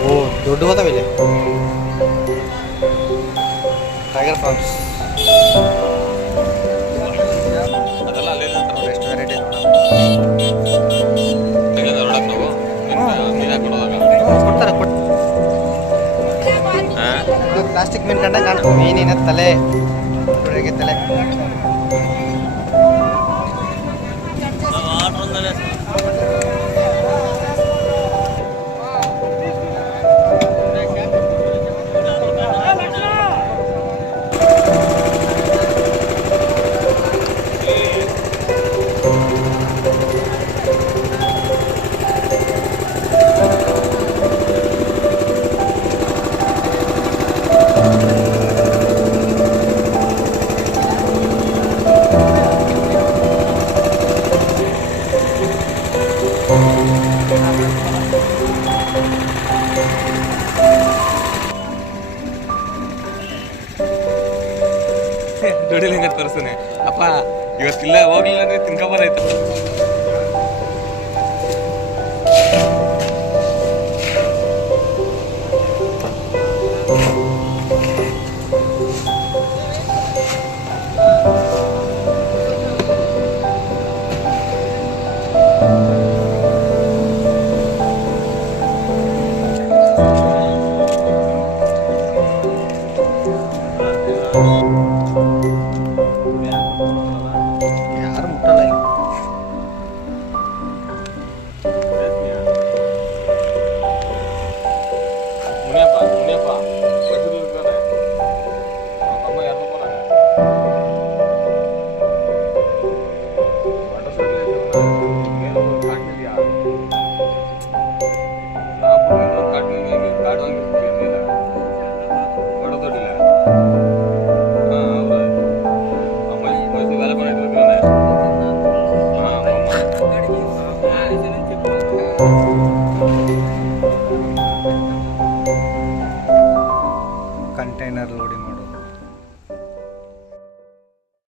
ಓ ದೊಡ್ಡ ಹೋದವಿಲ್ಲ tiger France ಅದೆಲ್ಲ ಅಲ್ಲೇ ಎಷ್ಟು ವೆರೈಟಿ ಕೊಡ್ತಾರೆ ಪ್ಲಾಸ್ಟಿಕ್ ಮೀನು ಕಂಡ ಕಾಣು ಮೀನಿನ ತಲೆ ತಲೆ ದುಡಿಲಿಂಗ ತೋರಿಸ್ತಾನೆ ಅಪ್ಪ ಇವತ್ತಿಲ್ಲ ಹೋಗ್ಲಿಲ್ಲ ಅಂದ್ರೆ ತಿನ್ಕೊಂಬರಾಯ್ತು. ಯಾರು ಮುಟ್ಟಲ್ಲ ಈಗ. ಮುನಿಯಪ್ಪ ಅಮ್ಮ ಯಾರು ಕಂಟೈನರ್ ಲೋಡಿಂಗ್